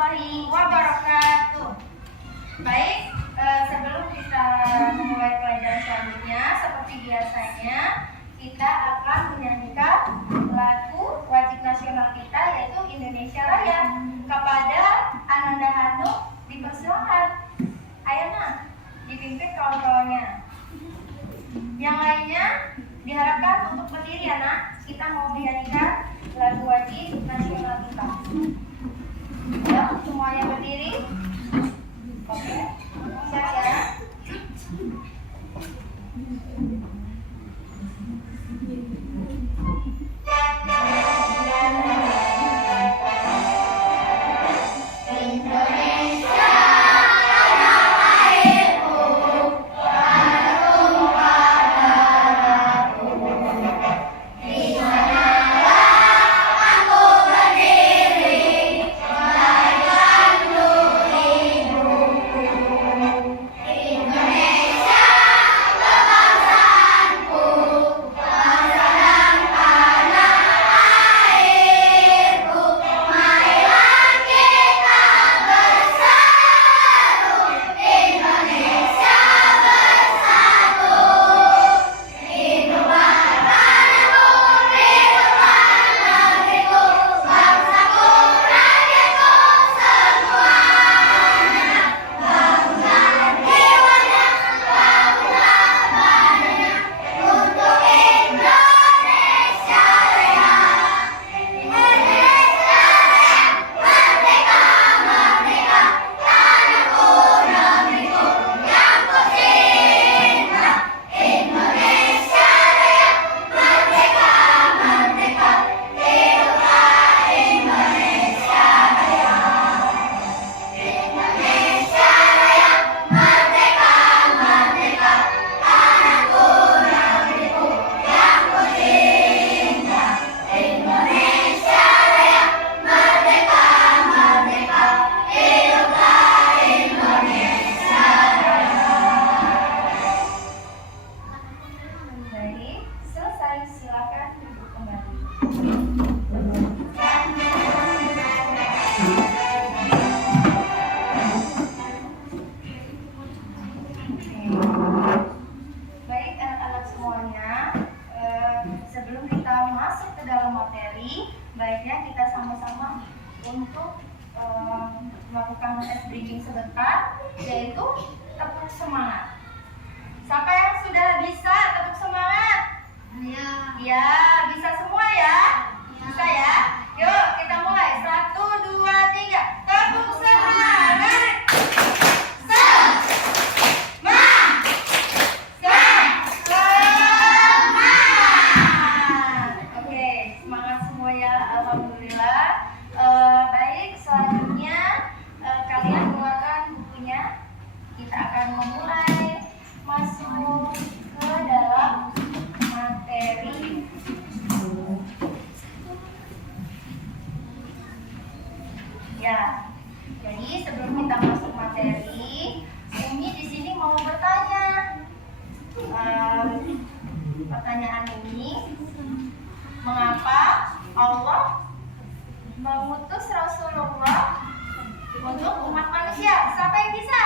warahmatullahi wabarakatuh. Baik, sebelum kita memulai pelajaran selanjutnya, seperti biasanya kita akan menyanyikan lagu wajib nasional kita, yaitu Indonesia Raya. Kepada Ananda Hanum dipersilakan. Ayo nak, dipimpin kawan-kawannya. Yang lainnya diharapkan untuk berdiri ya nak. Kita mau menyanyikan lagu wajib nasional kita. Ya, semuanya berdiri. Oke, siap ya. Baiknya kita sama-sama untuk melakukan tes briefing sebentar, yaitu tepuk semangat. Siapa yang sudah bisa tepuk semangat? Ya, bisa semua ya? Bisa ya? Yuk kita mulai. 1, 2, 3. Tepuk semangat. Baik, selanjutnya kalian keluarkan bukunya. Kita akan memulai masuk ke dalam materi. Ya, jadi sebelum kita masuk materi, Umi di sini mau bertanya. Pertanyaan ini, mengapa Allah mengutus Rasulullah untuk umat manusia? Siapa yang bisa?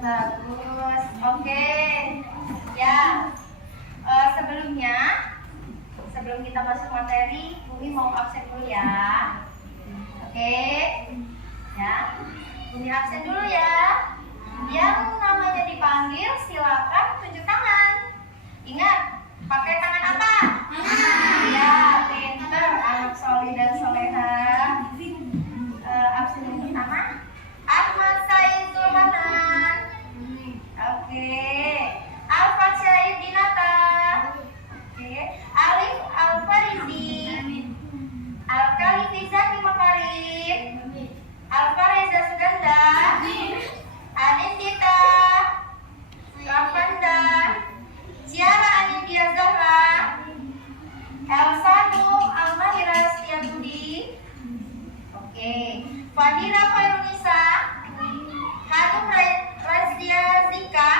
Bagus, oke. Ya, sebelum kita masuk materi, Bumi mau absen dulu ya. Oke, ya, Bumi absen dulu ya. Yang namanya dipanggil silakan tunjuk tangan. Ingat, pakai tangan apa? Ya, pinter, anak soleh dan soleha. Absen yang pertama, Ahmad Said Zulhanan. Oke. Alfat Syahid Dinata. Oke. Alif Alfarizi. Al-Khalifi Zaki Makarim. Alfareza Suganda. Anindita. Kavanda. Ciara Anindya Zahra. Elsanu Almahira Setiabudi. Oke. Fadira Khairunisa. Hanum Razia Zika.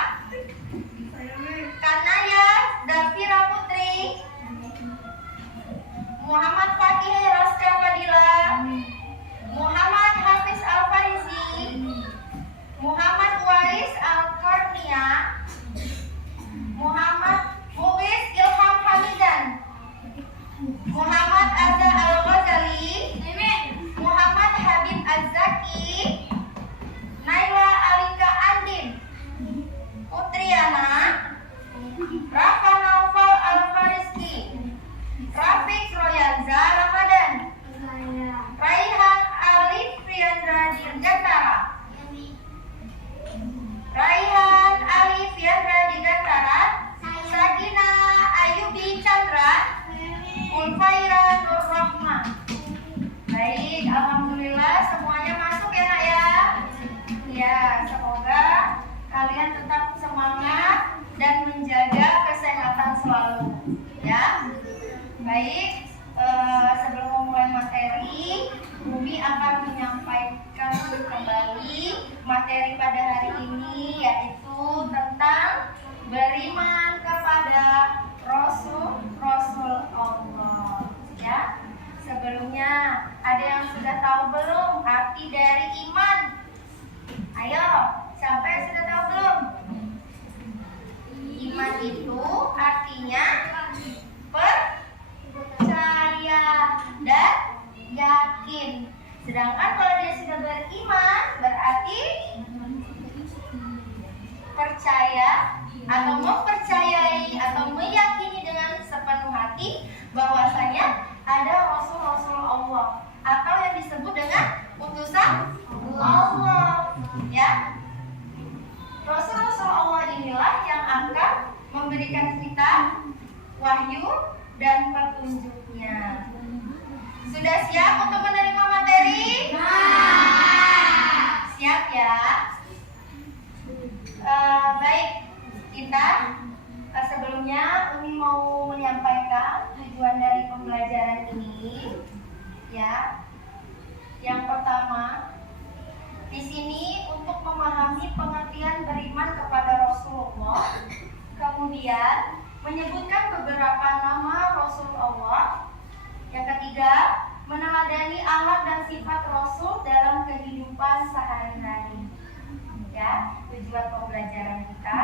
Kanaya Davira Putri. Muhammad Fakih Rasya Fadila. materi pada hari ini yaitu tentang beriman kepada Rasul Allah. Ya, sebelumnya ada yang sudah tahu belum arti dari iman? Ayo, siapa yang sudah tahu belum? Iman itu artinya percaya dan yakin. Sedangkan kalau dia sudah beriman berarti percaya atau mempercayai atau meyakini dengan sepenuh hati bahwasanya ada Rasul-Rasul Allah atau yang disebut dengan utusan Allah. Ya, Rasul-Rasul Allah inilah yang akan memberikan kita wahyu dan petunjuknya. Sudah siap untuk menerima materi? Siap ya? Baik, kita sebelumnya Umi mau menyampaikan tujuan dari pembelajaran ini. Ya, yang pertama di sini untuk memahami pengertian beriman kepada Rasulullah, kemudian menyebutkan beberapa nama Rasul Allah. Yang ketiga, meneladani akhlak dan sifat Rasul dalam kehidupan sehari-hari. Ya, tujuan pembelajaran kita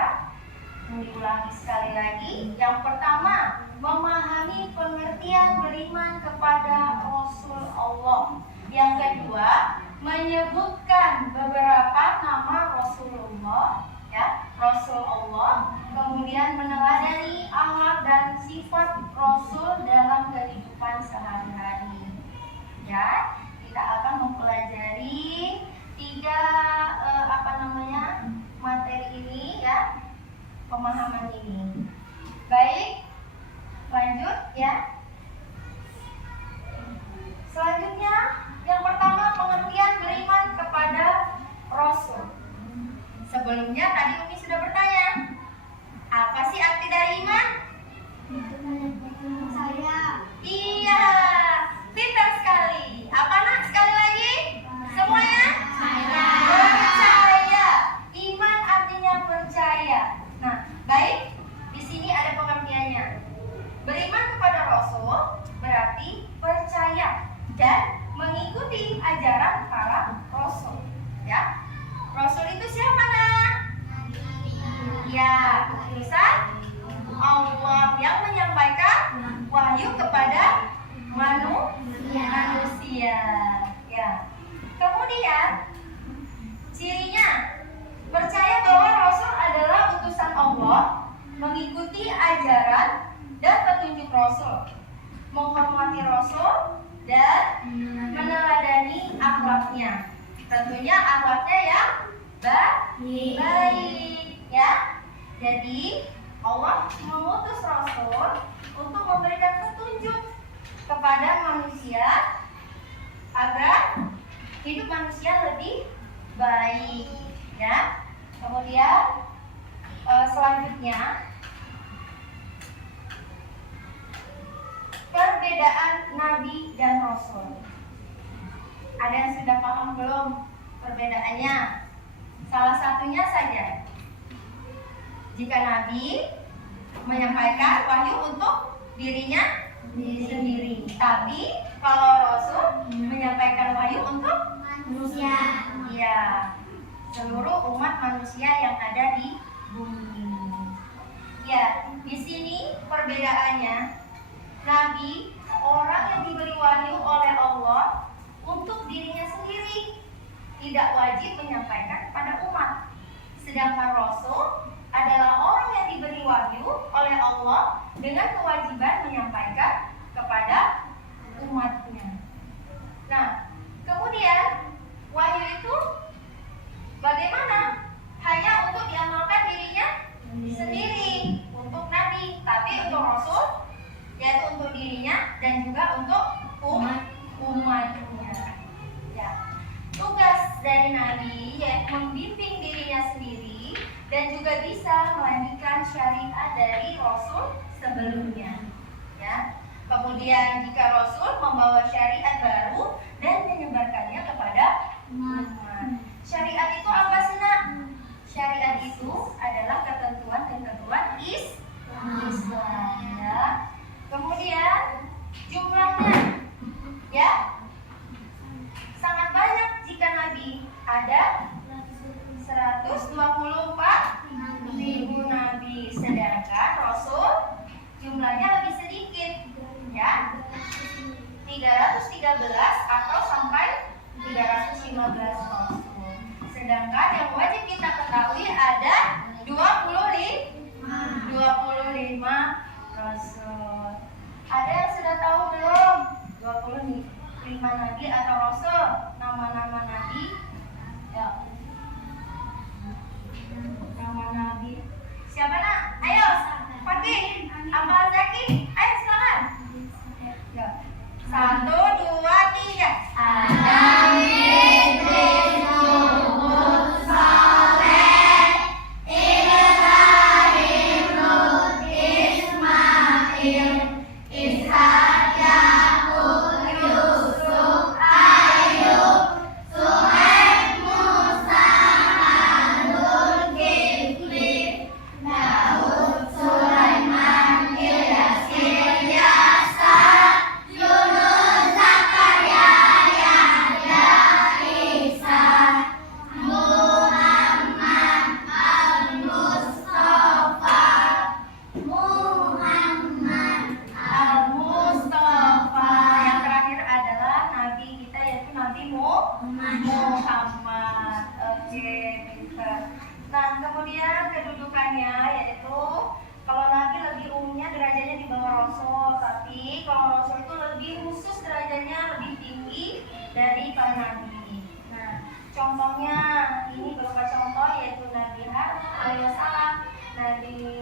diulangi sekali lagi. Yang pertama, memahami pengertian beriman kepada Rasul Allah. Yang kedua, menyebutkan beberapa nama Rasulullah, ya, Rasul Allah. Kemudian meneladani akhlak dan sifat Rasul dalam kehidupan sehari-hari. Ya, kita akan mempelajari tiga materi ini, ya, pemahaman ini. Baik, lanjut ya. Selanjutnya, yang pertama pengertian beriman kepada Rasul. Sebelumnya tadi Umi sudah bertanya, apa sih arti dari iman? Saya. Iya, pintar sekali. Apa nak? Sekali lagi, semuanya? Percaya. Iman artinya percaya. Nah, baik. Di sini ada pengertiannya. Beriman kepada Rasul berarti percaya dan mengikuti ajaran para Rasul. Ya, Rasul itu siapa nak? Ya, utusan Allah yang menyampaikan wahyu kepada manusia. Ya. Kemudian cirinya percaya bahwa Rasul adalah utusan Allah, mengikuti ajaran dan petunjuk Rasul, menghormati Rasul dan meneladani akhlaknya. Tentunya akhlaknya yang baik, ya. Jadi Allah mengutus Rasul untuk memberikan petunjuk kepada manusia agar hidup manusia lebih baik, ya. Kemudian selanjutnya perbedaan Nabi dan Rasul. Ada yang sudah paham belum perbedaannya? Salah satunya saja, jika Nabi menyampaikan wahyu untuk dirinya sendiri, tapi kalau Rasul menyampaikan wahyu untuk Manusia. ya, seluruh umat manusia yang ada di bumi ini. Ya, di sini perbedaannya, Nabi orang yang diberi wahyu oleh Allah untuk dirinya sendiri, tidak wajib menyampaikan kepada umat. Sedangkan Rasul adalah orang yang diberi wahyu oleh Allah dengan kewajiban menyampaikan kepada umatnya. Nah, kemudian wahyu itu bagaimana? Hanya untuk diamalkan dirinya sendiri, untuk Nabi, tapi untuk Rasul yaitu untuk dirinya dan juga untuk umatnya. Ya. Tugas dari Nabi yaitu membimbing dirinya sendiri dan juga bisa melanjutkan syariat dari Rasul sebelumnya. Ya. Kemudian jika Rasul membawa syariat baru dan menyebarkannya kepada umat. Syariat itu apa? nabi atau rasul? Nama-nama nabi. Ya. Nama nabi. Siapa nak? Ayo, Fatih, Abang Zaki, ayo silakan. Ya. 1, 2, 3. Adam, Idris, Nuh, Saleh, Ibrahim, Lut, Ismail, Ishak, Yakub, Yusuf, Ayub, Suhaib, Musa, Harun, Kifli, Daud, Sulaiman, Ilyas, Ilyasa, Yunus, Zakaria, Yahya, Isa, Muhammad, Al-Mustafa, Al-Mustafa. Yang terakhir adalah nabi kita, yaitu Nabi Muhammad. Oke, pintar. Nah, kemudian kedudukannya yaitu kalau nabi lebih umumnya derajatnya di bawah rasul, tapi kalau rasul itu lebih khusus derajatnya lebih tinggi dari para nabi. Nah, contohnya ini berupa contoh yaitu Nabi Harun alaihissalam, Nabi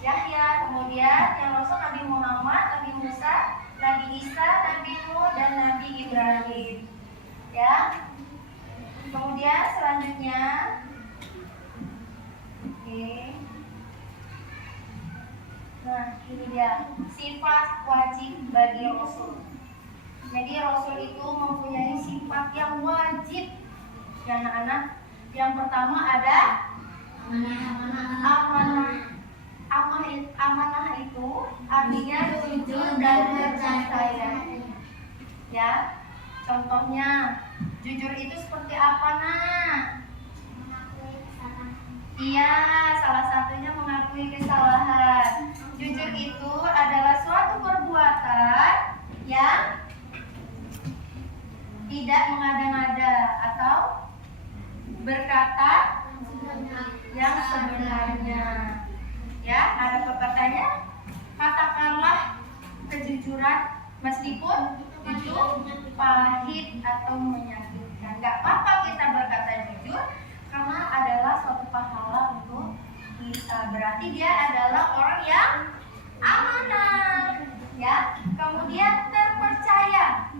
Yahya, kemudian yang rasul Nabi Muhammad, Nabi Musa, Nabi Isa, Nabi Nuh, dan Nabi Ibrahim. Ya. Kemudian selanjutnya, oke. Nah, ini dia sifat wajib bagi rasul. Jadi rasul itu mempunyai sifat yang wajib. Ya anak-anak, yang pertama ada amanah. Amanah itu artinya jujur dan percaya. Ya, contohnya jujur itu seperti apa, nak? Iya, salah satunya mengakui kesalahan. Jujur itu adalah suatu perbuatan yang tidak mengada-ngada atau berkata yang sebenarnya. Ya, ada pepatahnya, katakanlah kejujuran meskipun itu pahit atau menyakitkan. Gak apa-apa kita berkata jujur karena adalah suatu pahala untuk kita. Berarti dia adalah orang yang amanah. Ya, kemudian terpercaya.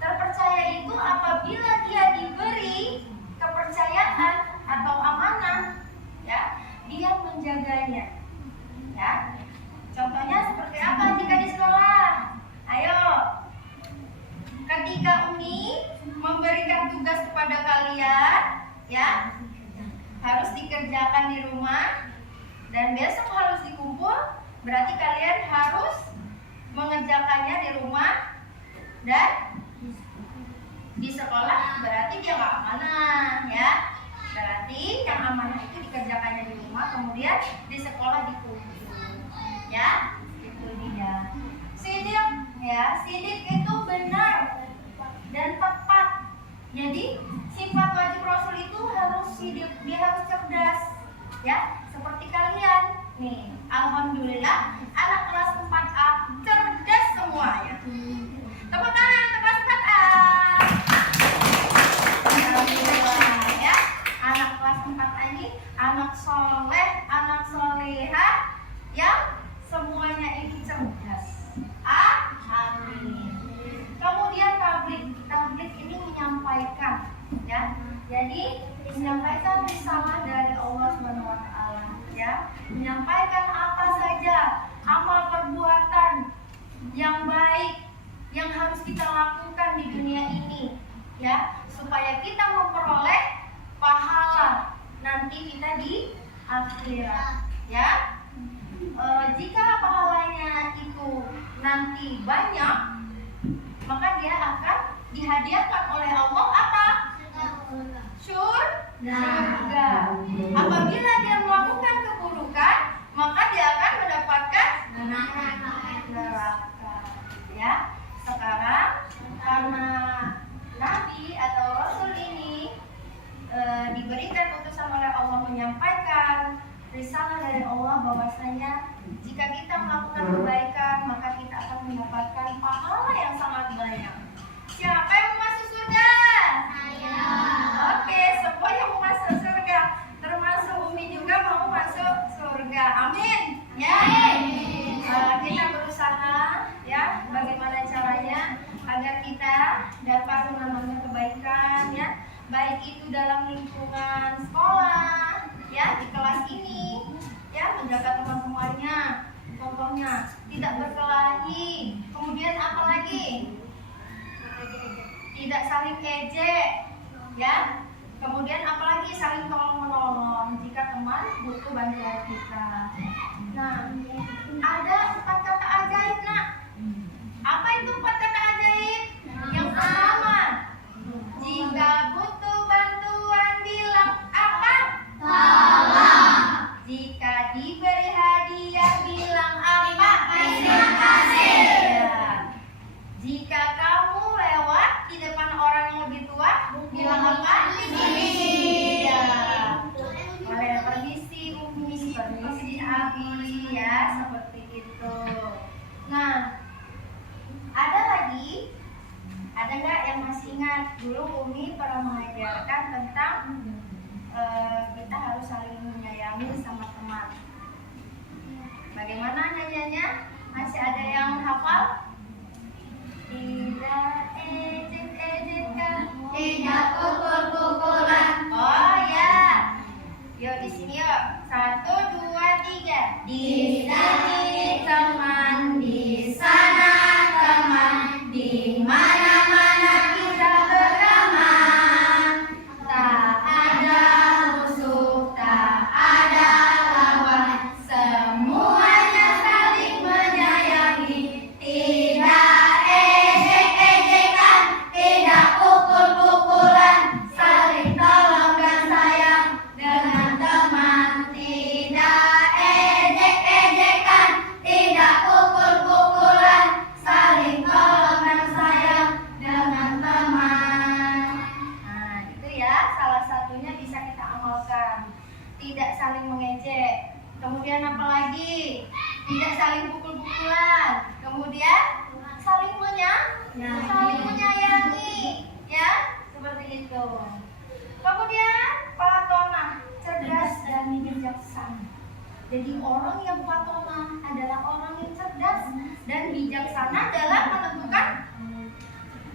Terpercaya itu apabila dia diberi kepercayaan atau amanah, ya, dia menjaganya. Ya. Contohnya seperti apa jika di sekolah? Ayo. Ketika Umi memberikan tugas kepada kalian, ya, harus dikerjakan di rumah dan besok harus dikumpul, berarti kalian harus mengerjakannya di rumah dan di sekolah, berarti dia nggak amanah, ya. Berarti yang amanah itu dikerjakannya di rumah, kemudian di sekolah dikumpul, ya, itu dia. Sidik, ya, sidik itu benar dan tepat. Jadi sifat wajib rasul itu harus sidik, dia harus cerdas, ya, seperti kalian. Nih, alhamdulillah anak kelas 4A cerdas semuanya. Tepuk tangan untuk kelas 4A. Alhamdulillah, ya. Anak kelas 4A ini anak soleh, anak soleha yang semuanya ini cerdas. Amin. Kemudian tabligh ini menyampaikan, ya. Jadi menyampaikan risalah dari Allah SWT, ya. Menyampaikan apa saja amal perbuatan yang baik yang harus kita lakukan di dunia ini, ya, supaya kita memperoleh pahala nanti kita di akhirat, ya. Jika pahalanya itu nanti banyak, maka dia akan dihadiahkan oleh Allah apa? Surga. Apabila dia melakukan keburukan, maka dia akan mendapatkan neraka. Ya. Sekarang karena Nabi atau Rasul ini diberikan utusan oleh Allah menyampaikan risalah dari Allah bahwasanya jika kita melakukan kebaikan maka kita akan mendapatkan pahala yang sangat banyak. kita dapat menambahkan kebaikan ya, baik itu dalam lingkungan sekolah ya, di kelas ini ya, menjaga teman-temannya, contohnya tidak berkelahi, kemudian apa lagi, tidak saling ejek ya, kemudian apalagi saling tolong menolong jika teman butuh bantuan kita. Nah, ada 4 kata ajaib nak. Apa itu 4 kata ajaib? Yang pertama, jika butuh bantuan bilang apa? Tolong. Jika diberi hadiah bilang apa? Terima kasih. Ya. Jika kamu lewat di depan orang yang lebih tua, bilang apa? Iya. Boleh permisi Umi, permisi Abi ya, seperti itu. Nah, ada nggak yang masih ingat dulu Umi pernah mengajarkan tentang kita harus saling menyayangi sama teman. Bagaimana nyanyiannya? Masih ada yang hafal? Tidak ejek-ejekan, tidak pukul-pukulan. Oh ya, yuk di sini yuk. 1, 2, 3. Di sini teman, di sana teman, di mana-mana kita beraman. Tak ada musuh, tak ada lawan, semuanya saling menyayangi. Tidak ejek-ejekan, tidak pukul-pukulan, saling tolong dan sayang dengan teman. Tidak ejek-ejekan, tidak pukul-pukulan, saling tolong dan sayang dengan teman. Nah, itu ya salah satunya bisa kita amalkan. Tidak saling mengejek. Kemudian apa lagi? Tidak saling pukul-pukulan. Kemudian saling menyayangi, ya, seperti itu. Kemudian Platona, cerdas dan bijaksana. Jadi orang yang Platona adalah orang yang cerdas dan bijaksana dalam menentukan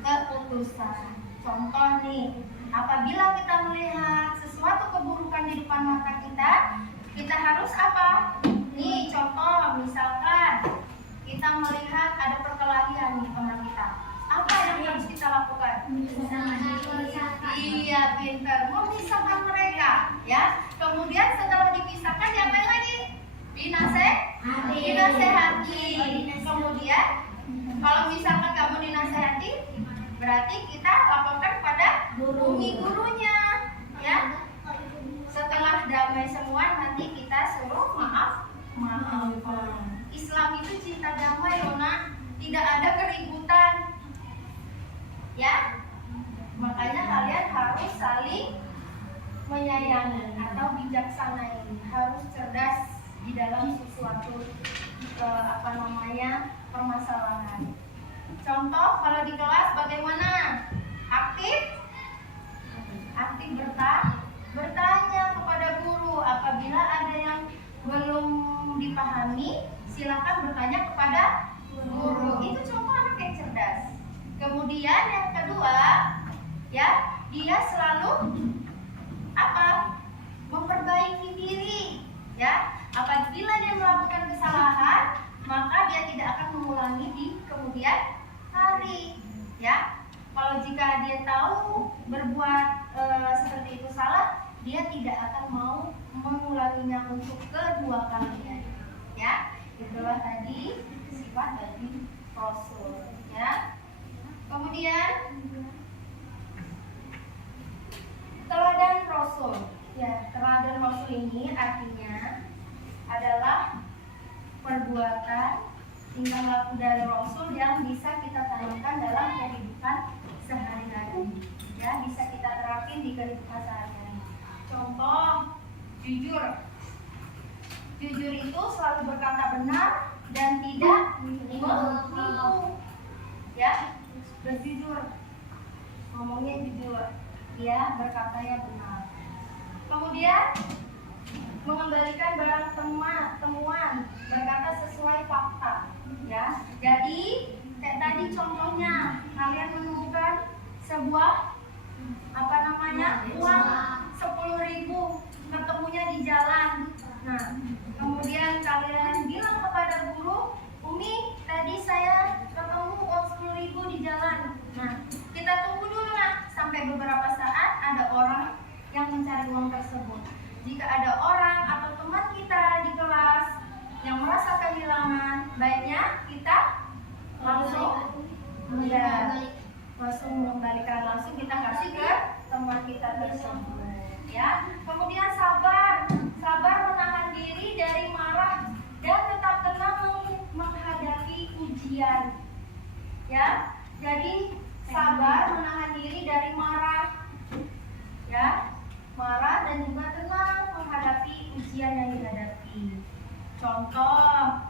keputusan. Contoh nih, apabila kita melihat sesuatu keburukan di depan mata kita, kita harus apa? Nih contoh, misalkan kita melihat ada perkelahian di teman kita. Apa yang harus kita lakukan? Iya, pintar. Memisahkan mereka, ya. Kemudian setelah dipisahkan, diapain lagi? Dinasehati. Kemudian, kalau misalkan kamu dinasehati, berarti kita laporkan pada gurunya, ya. Setelah damai semua, nanti kita suruh maafkan. Islam itu cinta damai, Rona. Tidak ada keributan, ya. Makanya kalian harus saling menyayangi atau bijaksana ini, harus cerdas di dalam sesuatu permasalahan. Contoh kalau di kelas bagaimana? Aktif bertanya kepada guru. Apabila ada yang belum dipahami, silakan bertanya kepada guru. Itu contoh anak yang cerdas. Kemudian yang kedua, ya, dia selalu memperbaiki diri, ya. Apabila dia melakukan kesalahan, maka dia tidak akan mengulangi di kemudian hari, ya. Kalau jika dia tahu berbuat seperti itu salah, dia tidak akan mau mengulanginya untuk kedua kalinya, ya. Itulah tadi sifat dari Rasul, ya. Kemudian teladan Rasul, ya. Teladan Rasul ini artinya adalah perbuatan tingkah laku dari Rasul yang bisa kita tanamkan dalam kehidupan sehari-hari, ya, bisa kita terapin di kehidupan sehari-hari. Contoh, jujur itu selalu berkata benar dan tidak menipu, ya. Berjujur, ngomongnya jujur, ya, berkatanya benar. Kemudian mengembalikan barang temuan, berkata sesuai fakta, ya. Jadi Kayak tadi contohnya, kalian menemukan sebuah uang 10.000 ketemunya di jalan. Nah, kemudian kalian bilang kepada guru, Umi, tadi saya ketemu uang 10.000 di jalan. Nah, kita tunggu dulu sampai beberapa saat ada orang yang mencari uang tersebut. Jika ada orang atau teman kita di kelas yang merasa kehilangan, baiknya kita langsung mengembalikan, langsung kita kasih ke teman kita tersebut. Ya, kemudian sabar menahan diri dari marah dan tetap tenang menghadapi ujian. Ya, jadi sabar menahan diri dari marah, ya, marah dan juga tenang menghadapi ujian yang dihadapi. Contoh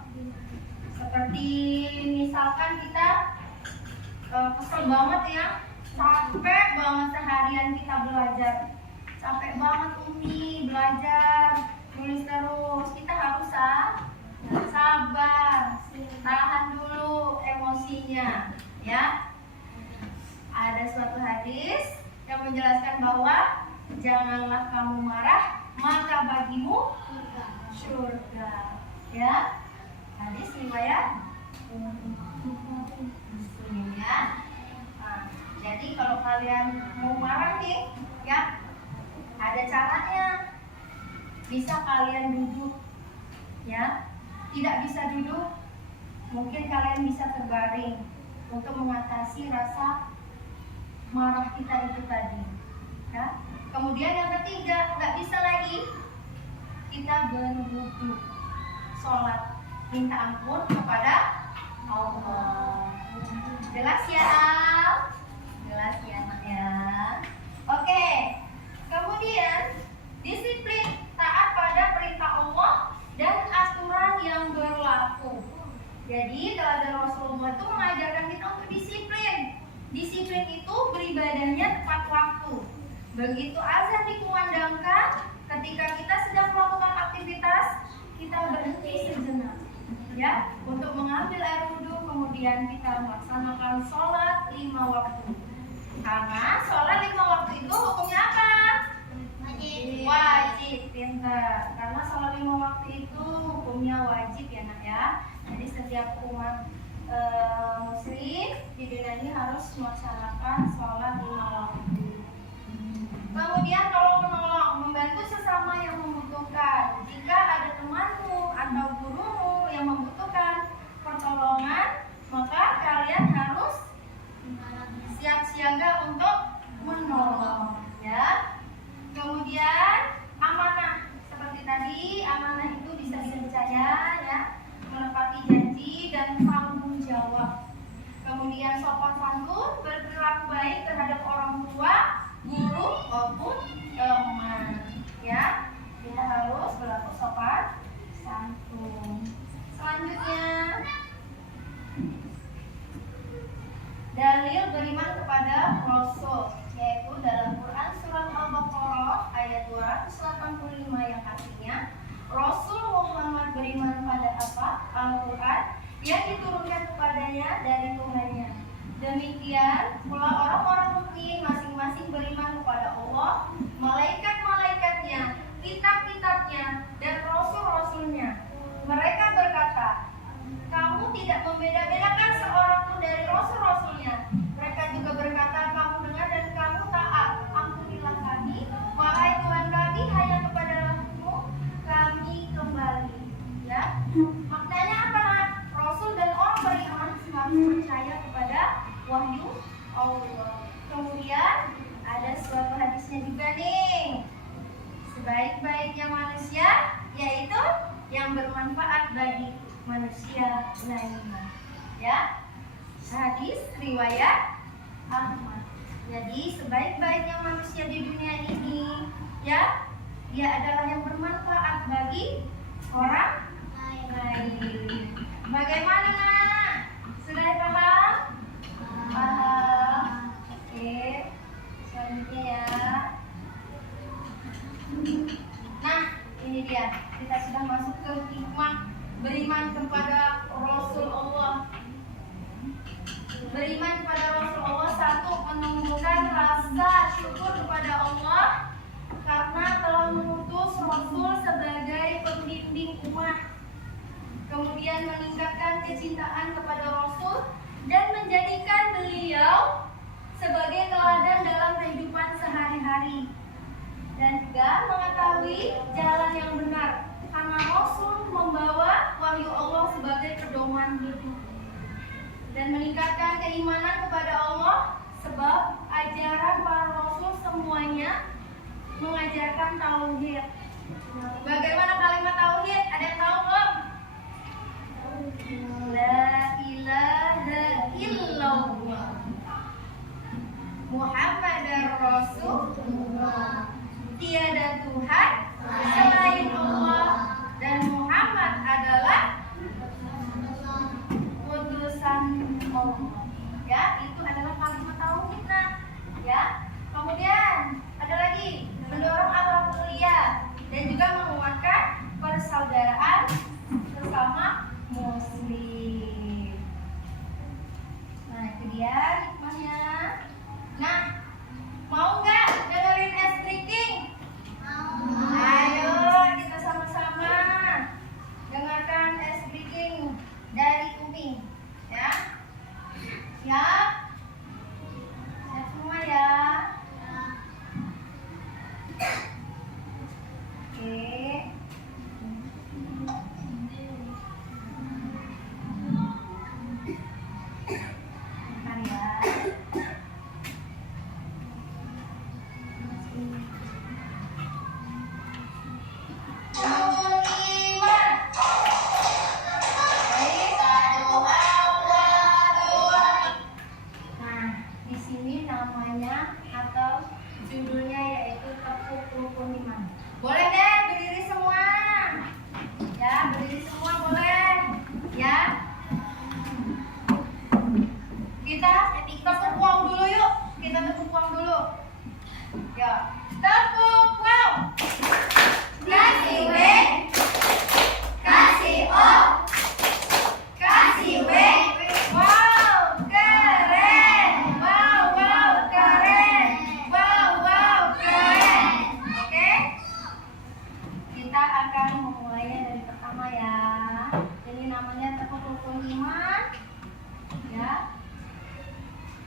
seperti misalkan kita kesel banget ya, capek banget seharian kita belajar, capek banget Umi belajar, tulis terus. Kita harus sabar, tahan dulu emosinya, ya. Ada suatu hadis yang menjelaskan bahwa janganlah kamu marah, maka bagimu surga. Ya, hadis riwayat Muslim, ya. Nah, jadi kalau kalian mau marah nih, ya, ada caranya. Bisa kalian duduk, ya. Tidak bisa duduk, mungkin kalian bisa terbaring untuk mengatasi rasa marah kita itu tadi, ya. Kemudian yang ketiga, nggak bisa lagi, kita berwudu, sholat, minta ampun kepada Allah. Jelas ya, Al? Jelas ya, Nak, ya. Oke. Kemudian disiplin, taat pada perintah Allah dan aturan yang berlaku. Jadi teladan Rasulullah itu mengajarkan kita untuk disiplin. Disiplin itu beribadahnya tepat waktu. Begitu azan dikumandangkan, ketika kita sedang melakukan aktivitas, kita berhenti sejenak, ya, untuk mengambil air wudhu, kemudian kita melaksanakan sholat 5 waktu. Karena sholat 5 waktu itu hukumnya apa? Wajib, pintar. Karena sholat 5 waktu itu hukumnya wajib, ya Nak, ya. Jadi setiap umat muslim di dunia ini harus melaksanakan sholat 5 waktu. Kemudian tolong menolong, membantu sesama yang membutuhkan. Jika ada temanmu atau gurumu yang membutuhkan pertolongan, maka kalian harus siap siaga untuk menolong, ya. Kemudian amanah, seperti tadi, amanah itu bisa dipercaya, ya, menepati janji dan tanggung jawab. Kemudian sopan santun, berperilaku baik terhadap orang tua, guru maupun teman, ya. Kita harus berlaku sopan santun. Selanjutnya, dalil beriman kepada Rasul, yaitu dalam Quran surat Al-Baqarah ayat 285 yang artinya Rasul Muhammad beriman pada apa? Al-Quran yang diturunkan kepadanya dari Tuhannya. Demikian pula orang-orang mukmin masing-masing beriman kepada Allah, malaikat-malaikatnya, kitab-kitabnya, dan rasul-rasulnya. Mereka berkata, kamu tidak membeda-bedakan seorang pun dari rasul-rasulnya. Mereka juga berkata, kamu dengar dan kamu taat. Ampunilah kami, wahai Tuhan kami, hanya kepadamu kami kembali. Ya, maknanya apa, Nak? Rasul dan orang beriman harus percaya kepada wahyu Allah. Kemudian ada suatu hadisnya juga nih. Sebaik-baiknya manusia yaitu yang bermanfaat bagi manusia lainnya. Ya. Hadis riwayat Ahmad. Jadi sebaik-baiknya manusia di dunia ini, ya, dia adalah yang bermanfaat bagi orang lain. Bagaimana, Nak? Sudah paham? Paham. Oke. Selanjutnya, ya. Nah, ini dia. Kita sudah masuk ke hikmah beriman kepada Rasul Allah. menumbuhkan rasa syukur kepada Allah karena telah mengutus Rasul sebagai pembimbing umat. Kemudian meningkatkan kecintaan kepada Rasul dan menjadikan beliau sebagai teladan dalam kehidupan sehari-hari. Dan juga mengetahui jalan yang benar karena Rasul membawa wahyu Allah sebagai pedoman hidup. Dan meningkatkan keimanan kepada Allah sebab ajaran para Rasul semuanya mengajarkan tauhid. Bagaimana kalimat tauhid? Ada yang tahu belum? La ilaha illallah Muhammadar Rasulullah. Tiada Tuhan selain Allah dan Muhammad adalah utusan Allah. Ya, itu adalah kalimat tauhid. Nah, ya. Kemudian ada lagi mendorong akhlak mulia dan juga menguatkan persaudaraan bersama muslim. Nah, itu dia hikmahnya. Nah, mau nggak dengerin es breaking? Ayo kita sama-sama dengarkan es breaking dari Umi, ya. Siap? Siap semua ya. Oke. Bentar ya. Judulnya yaitu tepuk rukun iman. Boleh deh berdiri semua. Ya, berdiri semua boleh. Ya. Kita tepuk uang dulu yuk. Kita tepuk uang dulu. Ya. Tepuk uang. Kasih W. Kasih O. Kasih W. Wow, keren. Wow, keren. Oke, kita akan memulainya dari pertama ya. Ini namanya tepuk rukun iman. Ya.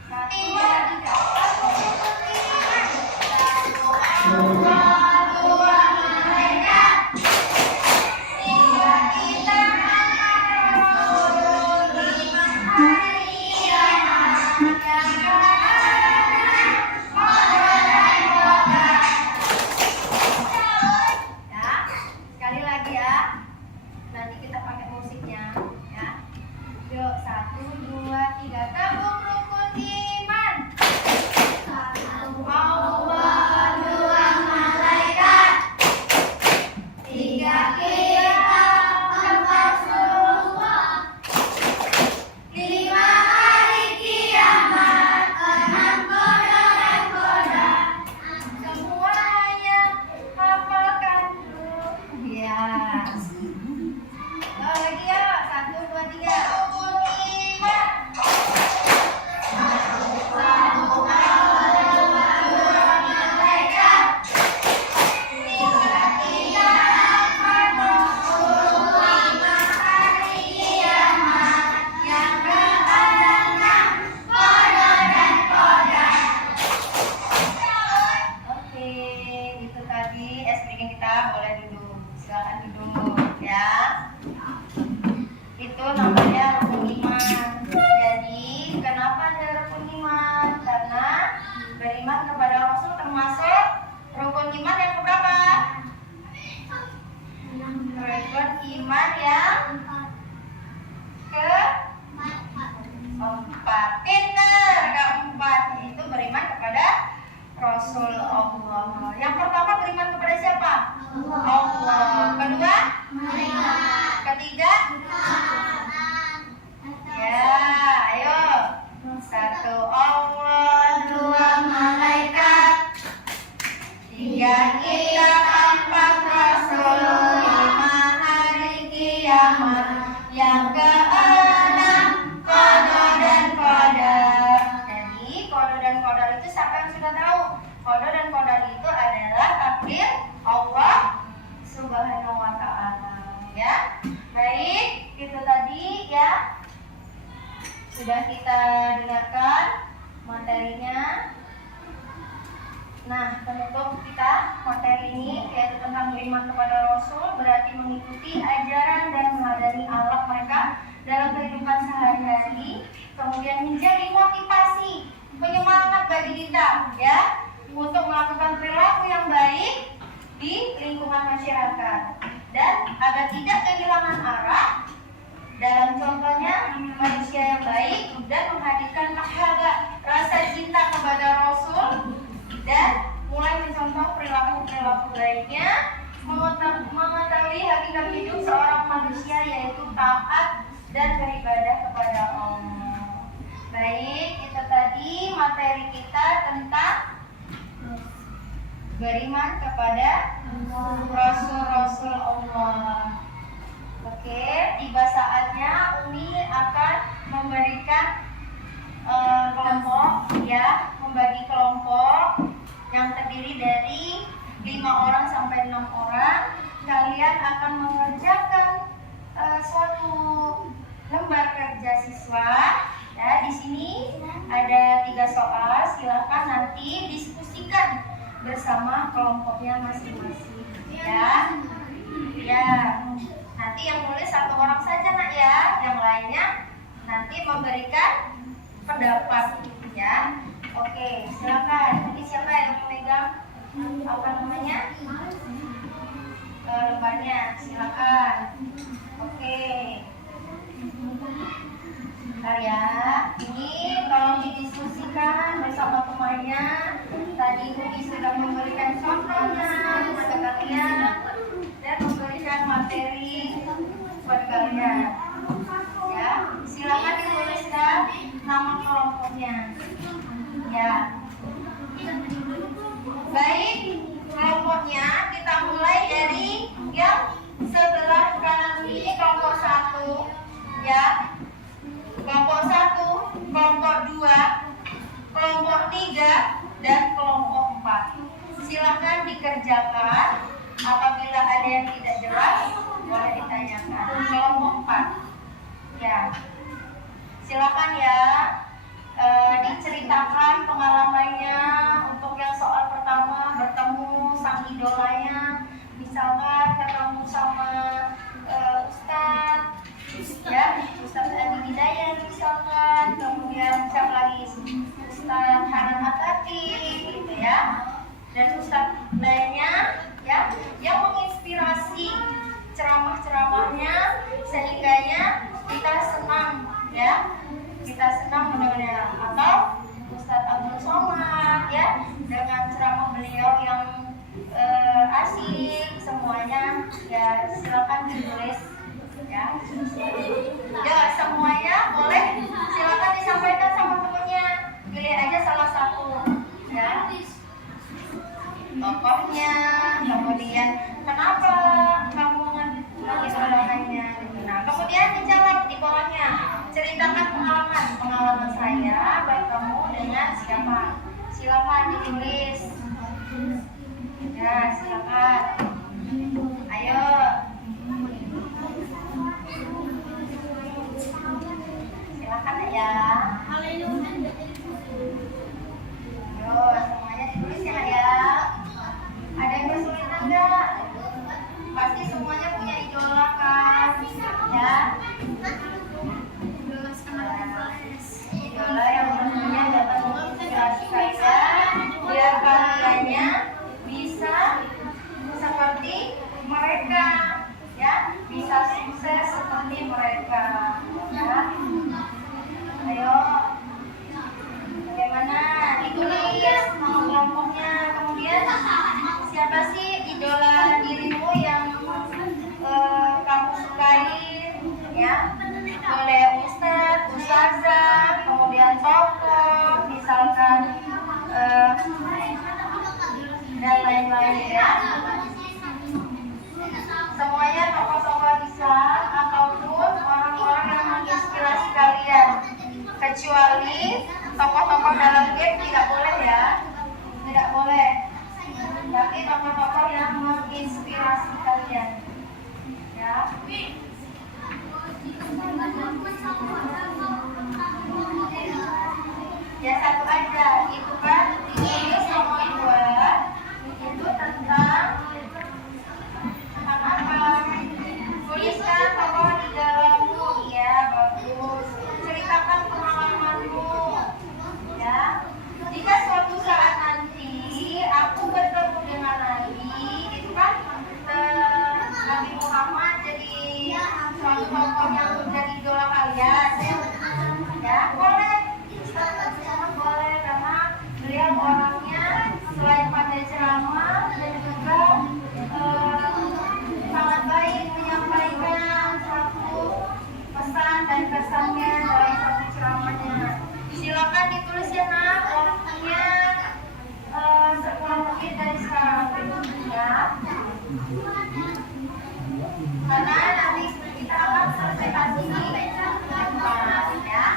1, 2, 3. Tepuk rukun iman. 1, 2, malaikat. 3, kita akan Rasul. 5, hari kiamat. Yang ya, sekali lagi ya. Nanti kita pakai musiknya, ya. Yuk, 1, 2, 3. Tepuk rukun iman. 1, Allah, 2, malaikat. 3, kita, 4, Rasulullah. 5, hari kiamat. 6, koda. Semuanya hafalkan dulu. Ya. Lagi ya, 1, 2, 3. Rukun iman. 1, Allah, 2, malaikat. 3, kita, 4, Rasulullah. 5, hari kiamat. Yang ke-6, koda. Oke, itu tadi es breaking kita. Boleh duduk. Silakan duduk ya. Itu namanya rukun iman. Jadi kenapa ada rukun iman? Karena beriman kepada Rasul termasuk rukun iman yang keberapa? Rukun iman yang keempat. Pinter, keempat itu beriman kepada Rasul Allah. Yang pertama beriman kepada siapa? Allah. Kedua? Ketiga? Ya, ayo. 1, Allah, 2, malaikat. 3, kita, 4, Rasul. 5, hari kiamat. Yang ke-6, qada dan qadar. Jadi qada dan qadar itu siapa yang sudah tahu? Qadar dan qadar itu adalah takdir Allah Subhanahu wa ta'ala, ya. Baik, itu tadi ya. Sudah kita dengarkan materinya. Nah, penutup kita materi ini yaitu tentang beriman kepada Rasul, berarti mengikuti ajaran dan meladani akhlak mereka dalam kehidupan sehari-hari, kemudian menjadi motivasi, penyemangat bagi kita ya untuk melakukan perilaku yang baik di lingkungan masyarakat dan agar tidak kehilangan arah dalam contohnya manusia yang baik dan menghadirkan mahabbah, rasa cinta kepada Rasul dan mulai mencontoh perilaku-perilaku baiknya, mengetahui hakikat hidup seorang manusia yaitu taat dan beribadah kepada Allah. Baik, itu tadi materi kita tentang beriman kepada Rasul-Rasul Allah. Oke, tiba saatnya Umi akan memberikan kelompok ya, membagi kelompok yang terdiri dari 5 orang sampai 6 orang. Kalian akan mengerjakan suatu lembar kerja siswa. Ya, di sini ada 3 soal. Silakan nanti diskusikan bersama kelompoknya masing-masing. Ya, ya. Nanti yang nulis 1 orang saja nak ya. Yang lainnya nanti memberikan pendapat ya. Oke, silakan. Ini siapa yang memegang apa namanya? Lembarnya, silakan. Oke. Bentar ya. Ini tolong didiskusikan bersama temannya. Tadi Umi sudah memberikan contohnya kepada kalian dan memberikan materi buat kalian. Ya, silakan dituliskan nama kelompoknya. Ya. Baik, kelompoknya kita mulai dari yang sebelah kanan ini, kelompok 1 ya. Kelompok 1, kelompok 2, kelompok 3 dan kelompok 4. Silakan dikerjakan. Apabila ada yang tidak jelas boleh ditanyakan. Kelompok 4. Ya. Silakan ya. Diceritakan pengalamannya untuk yang soal pertama bertemu sang idolanya, misalkan ketemu sama Ustadz ya, Ustadz Adi Hidayat misalkan, kemudian siapa lagi, Ustadz Hanan Atati gitu ya, dan Ustadz lainnya ya yang menginspirasi ceramah-ceramahnya sehingganya kita senang ya. Kita senang mendengarnya. Atau Ustadz Abdul Somad ya dengan ceramah beliau yang asik semuanya ya, silakan ditulis ya. Ya, semuanya boleh silakan disampaikan sama temennya. Pilih aja salah satu ya. Tokohnya, kemudian kenapa kamu mengidolakannya. Nah, kemudian dijawab di bawahnya. Ceritakan pengalaman saya bertemu dengan siapa. Silakan ditulis. Ya, silakan. Ayo. Silakan ya. Ayo, semuanya ditulis ya. Ada yang kesulitan enggak? Pasti semuanya punya idola kan? Ya. Idola yang tentunya dapat menginspirasi kalian biar kaliannya bisa seperti mereka ya, bisa sukses seperti mereka ya. Ayo, bagaimana ditulis nama kelompoknya, kemudian siapa sih idola dirimu yang kamu sukai ya. Boleh Ustadz, Ustazah, kemudian tokoh, misalkan dan lain-lain ya. Semuanya tokoh-tokoh Islam ataupun orang-orang yang menginspirasi kalian, kecuali tokoh-tokoh dalam game tidak boleh ya. setiap orangnya selain pandai ceramah dan juga sangat baik menyampaikan suatu pesan dan kesannya dalam satu ceramahnya. Silakan ditulis ya nak waktunya 10 menit dari sekarang ya. Karena nanti kita akan presentasi di depan ya.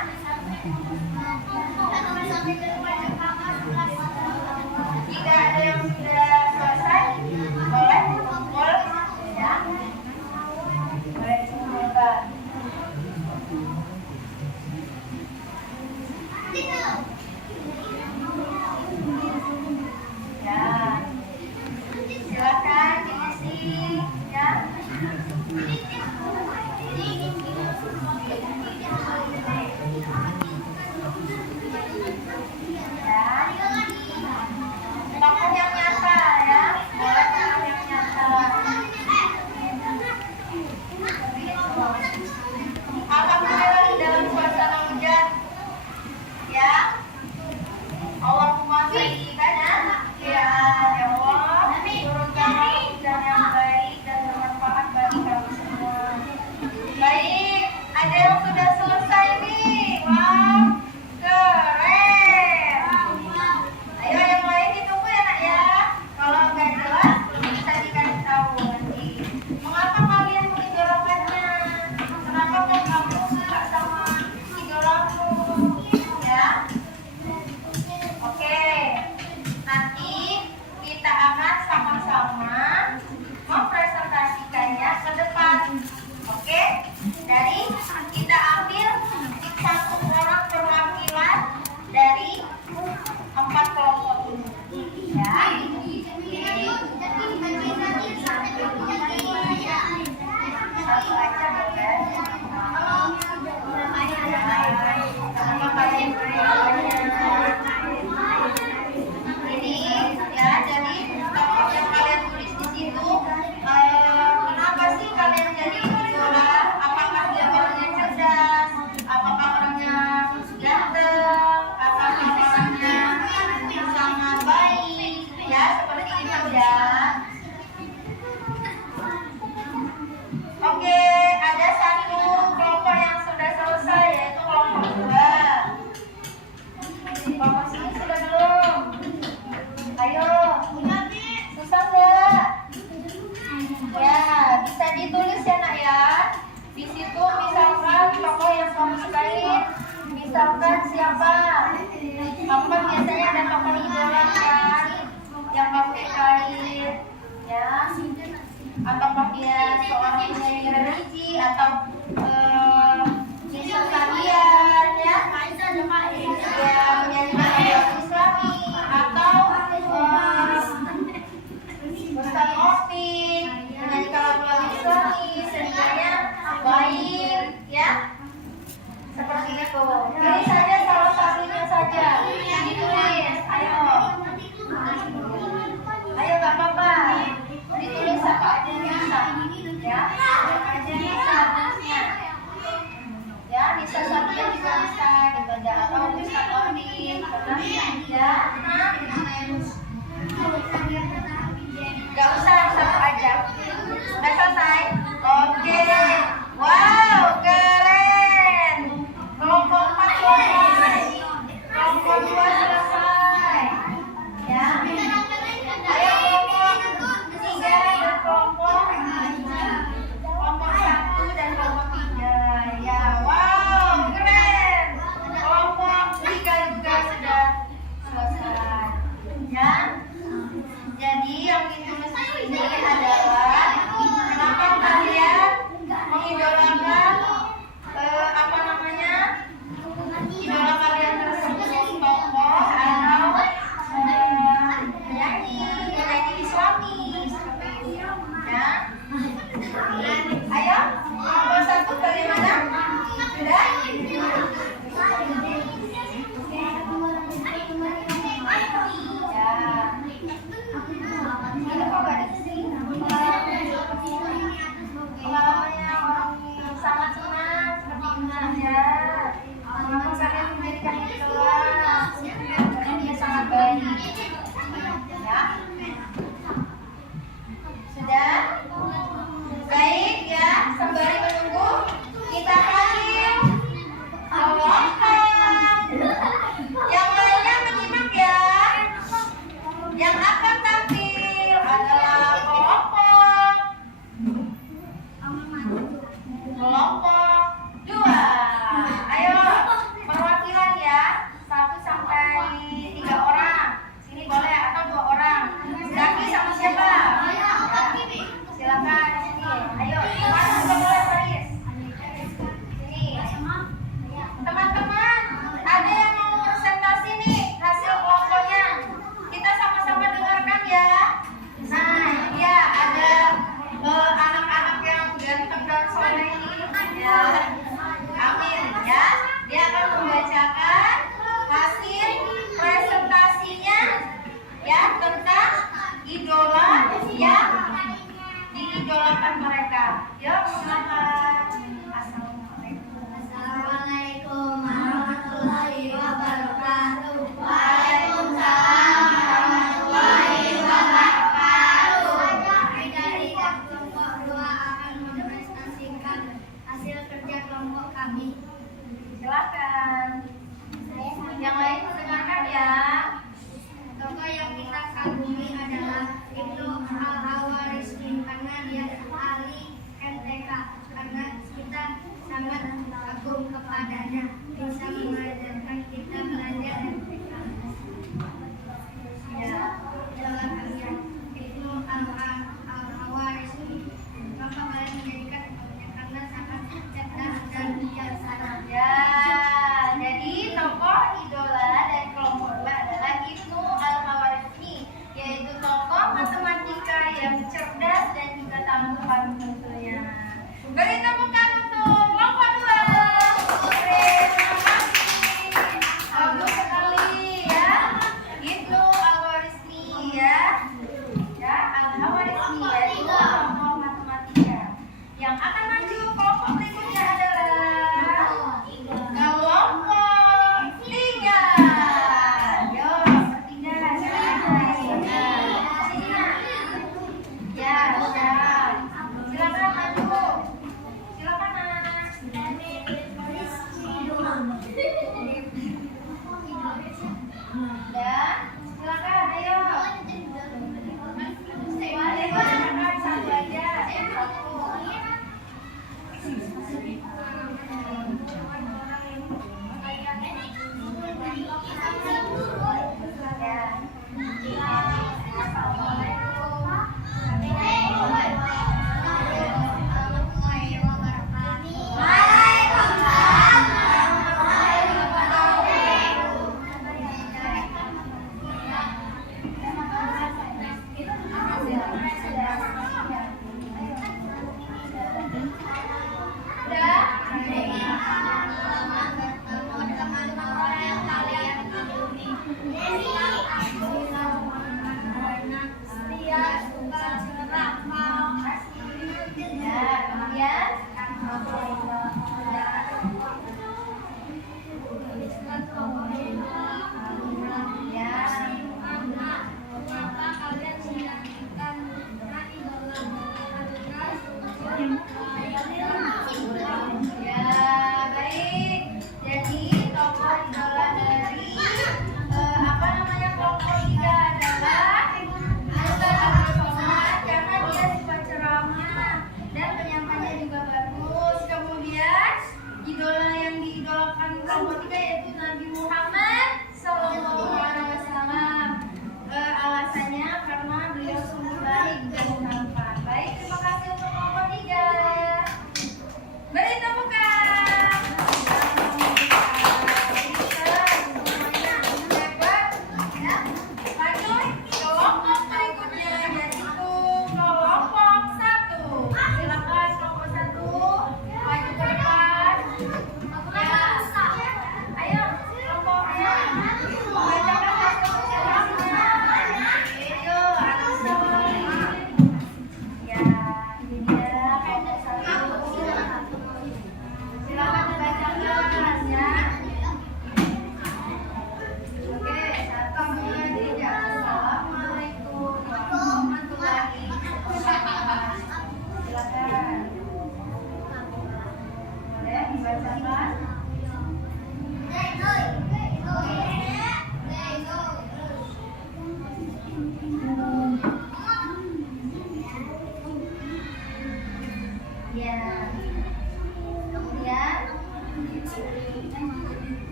Jika ada yang sudah selesai, boleh kumpul ya. Boleh dikumpulkan. Ya, silakan diisi ya. Tokoh yang nyata ya, boleh tokoh yang nyata. Alhamdulillah dalam suasana hujan ya. Allahumma sayyiban ya Allah, turunkanlah hujan yang baik dan bermanfaat bagi kami semua. Baik, ada yang sudah selesai nih. Wow, keren. Ayo yang lain ditunggu ya nak ya. Kalau nggak jelas bisa dikasih tahu nanti. Mengapa kalian mengidolakannya? Kenapa kok kamu suka sama idolamu? Ya. Oke. Nanti kita akan sama-sama mempresentasikannya ke depan. Oke? Dari kita ambil satu orang perwakilan dari 4 kelompok ini ya. Satu aja boleh. Sama kalian ini ya, jadi tokoh yang kalian tulis di situ, kenapa sih kalian jadi idola? Apakah dia orangnya cerdas? Apakah orangnya ganteng? Apakah orangnya sangat baik? Ya, seperti itu ya. Oke, ada satu kelompok yang sudah selesai, yaitu kelompok 2. Kelompok sini sudah belum? Ayo, susah nggak? Ya, bisa ditulis ya nak ya. Di situ misalkan tokoh yang kamu sukai, misalkan siapa? Kamu kan biasanya ada tokoh idola kan, yang kamu sukai, ya. Apakah dia seorang penyanyi religi atau Yesus Sabian ya? Dia menyanyikan lagu Islami atau Ustaz Opik menyanyikan lagu Islami sebenarnya baik ya, seperti itu. Pilih saja salah satunya saja, ditulis. Ayo nggak apa-apa, ditulis apa aja yang bisa ya.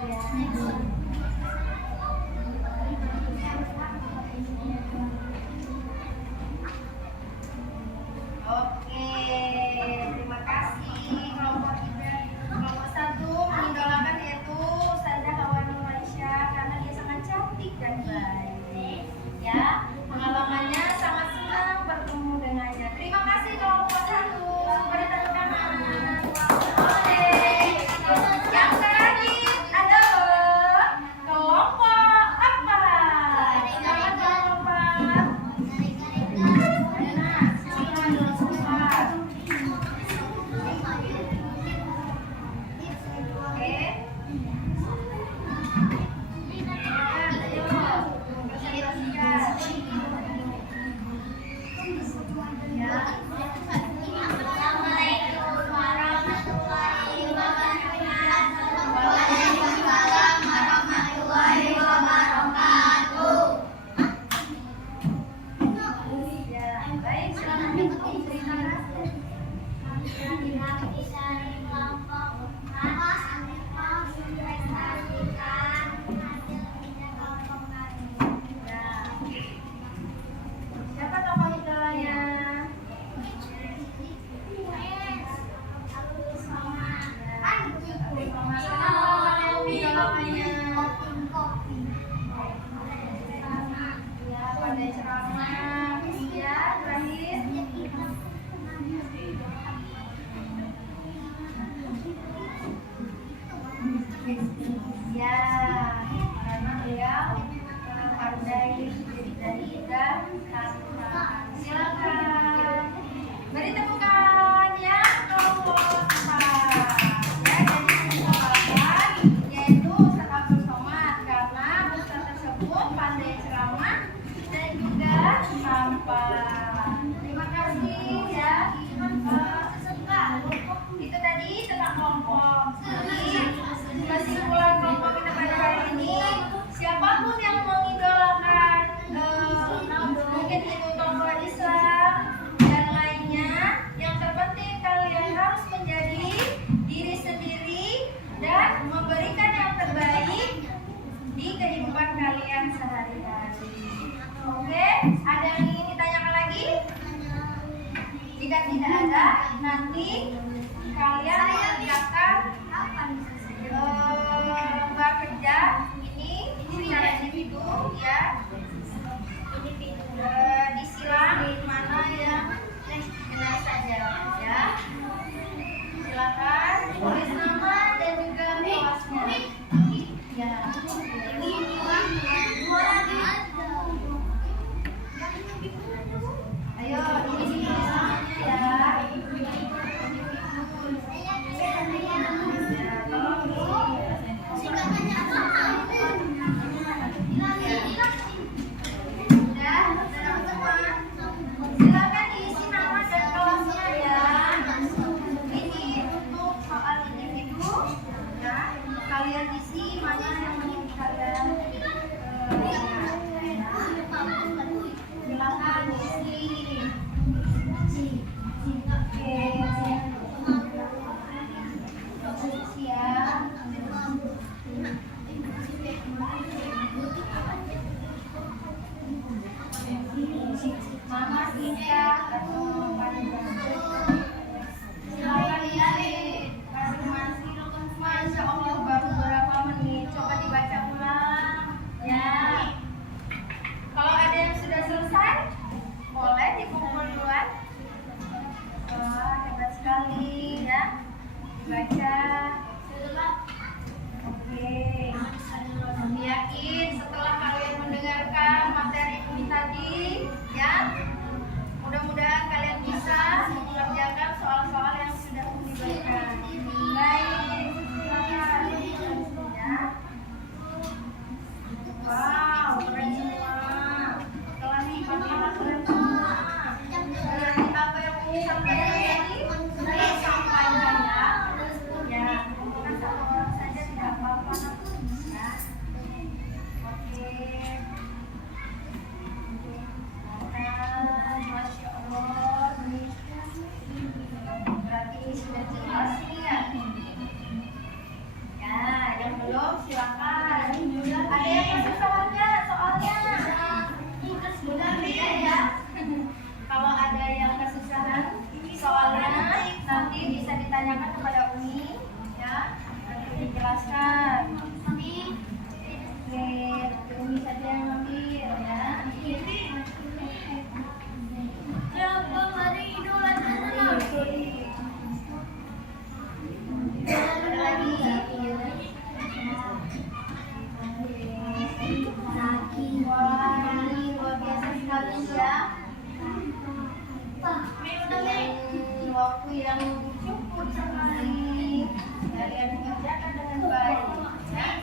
Oke, terima kasih. Kelompok satu mengidolakan yaitu Ustazah Hawa Nur Aisyah karena dia sangat cantik dan baik. Ya, pengalamannya sangat senang bertemu dengannya. Terima kasih kelompok satu. Beri tepuk tangan. Oke. Yang terakhir adalah kelompok empat. Selamat kelompok empat. Siapa tokoh idolanya? Pandai ceramah. Iya, terakhir. Ya, karena beliau pandai dari dan tantangan. Silakan beri tepukan ya kelompok empat. Ya, jadi kelompok yaitu Ustaz Abdul Somad karena Ustaz tersebut pandai ceramah dan juga tampan. Terima kasih ya. Itu tadi tentang kelompok. Kesimpulan kelompok kita pada hari ini, siapapun yang mengidolakan mungkin itu tokoh Islam dan lainnya, yang terpenting kalian harus menjadi diri sendiri dan memberikan yang terbaik di kehidupan kalian sehari-hari. Oke, ada yang ingin ditanyakan lagi? Jika tidak ada, nanti kalian mengerjakan lembar kerja ini secara individu ya. Disilang mana yang benar saja ya. Silakan tulis nama dan juga kelasnya. Ya. Ayo, ini tulisannya ya. Silakan diisi nama dan kelasnya ya. Ini untuk soal individu ya. Kalian isi mana yang ingin kalian silakan isi. Oke. Ya. Mama singkat atau panjang. Silakan ya, masing-masing. Masya Allah baru berapa menit. Coba dibaca ulang ya. Kalau ada yang sudah selesai, boleh dikumpul duluan. Wah, hebat sekali ya. Dibaca. Oke. Belum, silakan. Ada yang kesusahan nggak soalnya? Ya. Kalau ada yang kesusahan soalnya nanti bisa ditanyakan kepada Umi, ya. Nanti dijelaskan. Oke, nanti Umi saja yang ambil, ya. Selamat hari Idul Adha. Ada lagi? Wah, ini luar biasa sekali ya. Waktu yang cukup sekali. Kalian mengerjakan dengan baik. Ya.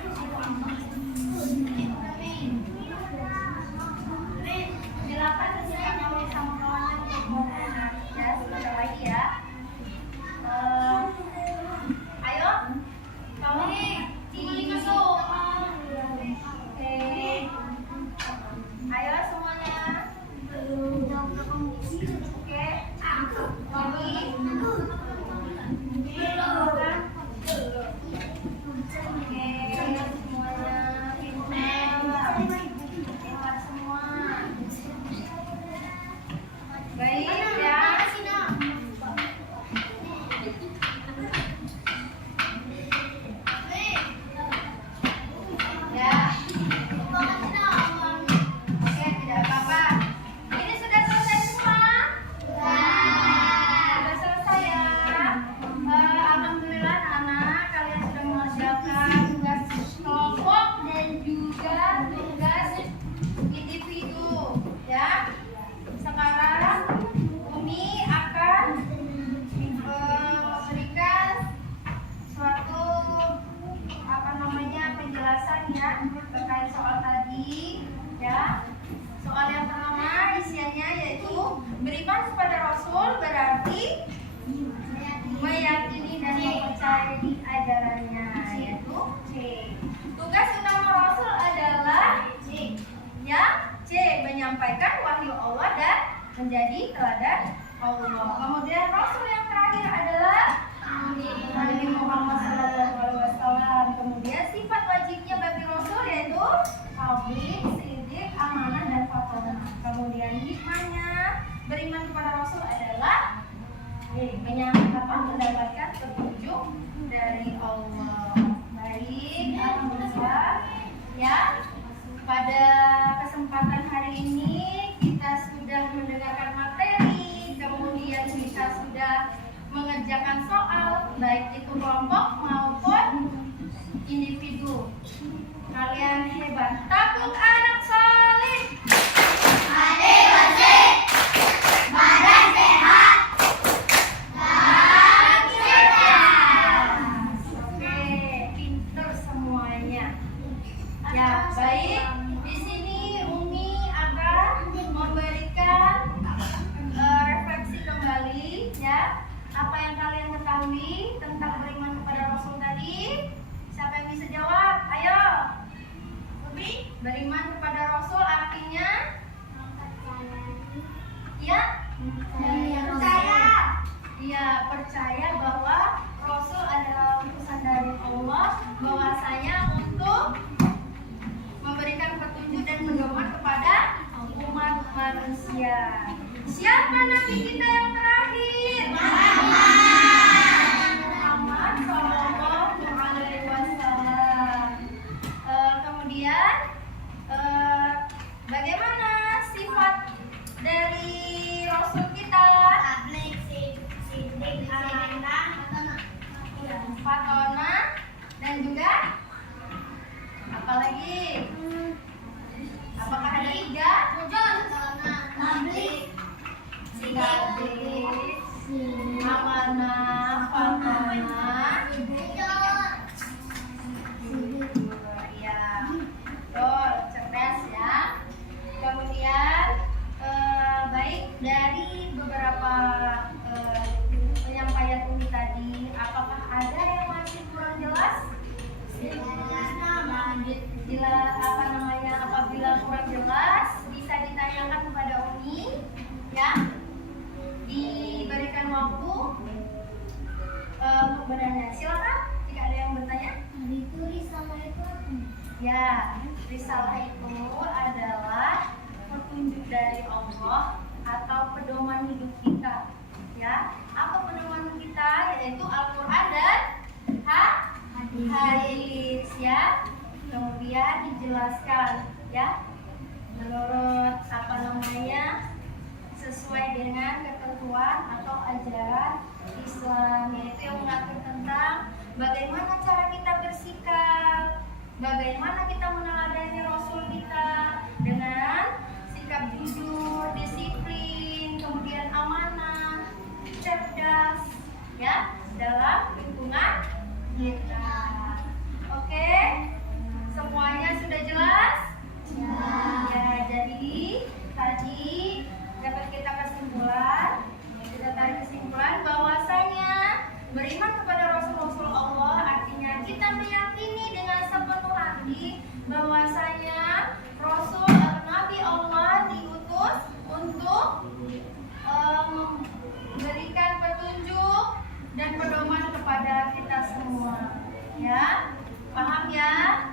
Silakan silakan sama kawan. Ya, sebentar lagi ya. Ayo, kamu ini masuk. Oke. Ayo semuanya. Oke. Lagi. Oke, semuanya pintar semua. Baik ya. Terkait soal tadi, ya. Soal yang pertama isiannya yaitu beriman kepada Rasul berarti meyakini dan mempercayai ajarannya, yaitu C. Tugas utama Rasul adalah C, ya, C, menyampaikan wahyu Allah dan menjadi teladan Allah. Kemudian Rasul yang terakhir adalah Nabi Muhammad SAW. Kemudian sifat wajibnya bagi Rasul yaitu tabligh, siddiq, amanah dan fatonah. Kemudian hikmahnya beriman kepada Rasul adalah mendapatkan petunjuk dari Allah. Baik, alhamdulillah. Ya, pada kesempatan hari ini kita sudah mendengarkan materi, kemudian kita sudah mengerjakan soal, baik itu kelompok maupun individu. Kalian hebat. Tabung anak saleh. Adik bersih, badan sehat, lagi cerdas. Oke, pinter semuanya. Ya, baik. Di sini Umi akan memberikan refleksi kembali, ya. Apa yang kalian ketahui tentang beriman kepada Rasul tadi? Siapa yang bisa jawab? Ayo. Beriman kepada Rasul artinya? Ya? Percaya. Iya, percaya bahwa Rasul adalah utusan dari Allah, bahwasanya untuk memberikan petunjuk dan pedoman kepada umat manusia. Siapa nabi kita yang terakhir? Muhammad Sallallahu Alaihi Wasallam. Kemudian bagaimana sifat dari Rasul kita? Fatonah dan juga apa lagi? Apakah ada 3? Amanah, fatonah, ya, betul, cerdas ya. Kemudian baik, dari beberapa penyampaian Umi tadi, apakah ada yang masih kurang jelas? Apabila kurang jelas bisa ditanyakan kepada Umi, ya. Diberikan waktu untuk bertanya. Silakan jika ada yang bertanya. Ditulis sama Ya, risalah itu adalah petunjuk dari Allah atau pedoman hidup kita. Ya, apa pedoman kita? Yaitu Al-Quran dan hadis. Ya, kemudian dijelaskan. Ya, menurut sesuai dengan ketentuan atau ajaran Islam, yaitu yang mengatur tentang bagaimana cara kita bersikap, bagaimana kita meneladani Rasul kita dengan sikap jujur, disiplin, kemudian amanah, cerdas, ya, dalam lingkungan kita. Oke, semuanya sudah jelas? Ya, jadi tadi dapat kita tarik kesimpulan bahwasanya beriman kepada Rasul Allah artinya kita meyakini dengan sepenuh hati bahwasanya Rasul atau Nabi Allah diutus untuk memberikan petunjuk dan pedoman kepada kita semua. Ya, paham ya?